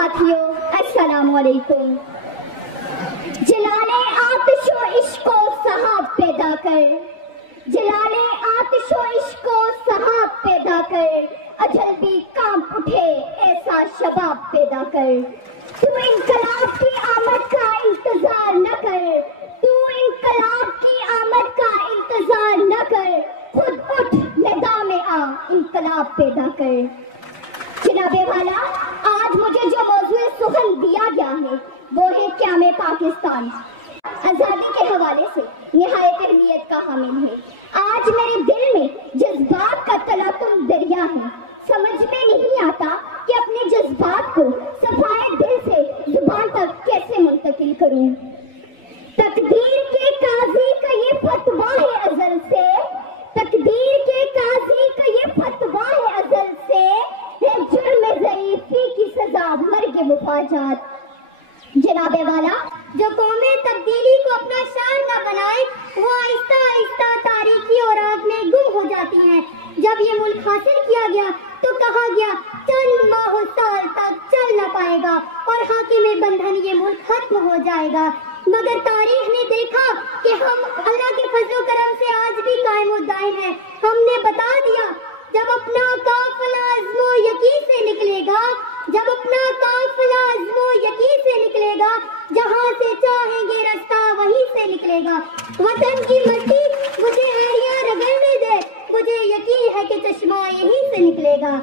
साथियों अस्सलाम वालेकुम। जलाले आतिशो इश्को सहाब पैदा कर, जलाले आतिशो इश्को सहाब पैदा कर, अजल भी कांप उठे ऐसा शबाब पैदा कर। तू इनकलाब की आमद का इंतजार न कर, तू इनकलाब की आमद का इंतजार न कर, खुद उठ मैदान में आ इनकलाब पैदा कर। जनाबे वाला, आज मुझे जो मौजूए सुखन दिया गया है वो है क़याम पाकिस्तान। आज़ादी के हवाले से निहायत अहमियत का हामिल है। आज मेरे दिल में जज्बात का तलातुम दरिया है। समझ में नहीं आता कि अपने जज्बात को सफाए दिल से जुबान तक कैसे मुंतकिल करूं। तकदीर के काजी का ये फतवा है अज़ल से, तकदीर के काजी का ये फतवा है अज़ल से, है जुर्म ज़रीफ़ी की सजा मर्ग मुफाजात। जनाबे वाला, जो कौमें तब्दीली को अपना शान न बनाए वो आहिस्ता आहिस्ता तारीकी और आग में गुम हो जाती हैं। जब ये मुल्क हासिल किया गया तो कहा गया चंद माह साल तक चल न पाएगा और हाकिम बंधन ये मुल्क खत्म हो जाएगा। मगर तारीख ने देखा कि हम अल्लाह के फजल करम से आज भी कायम और दायम हैं। हमने बता दिया, जब अपना काफिला अज़्मो यकीन से निकलेगा, जब अपना काफिला अज़्मो यकीन से निकलेगा, जहाँ से चाहेंगे रास्ता वहीं से निकलेगा। वतन की मट्टी मुझे एड़ियाँ रगड़ने दे, मुझे यकीन है कि चश्मा यहीं से निकलेगा।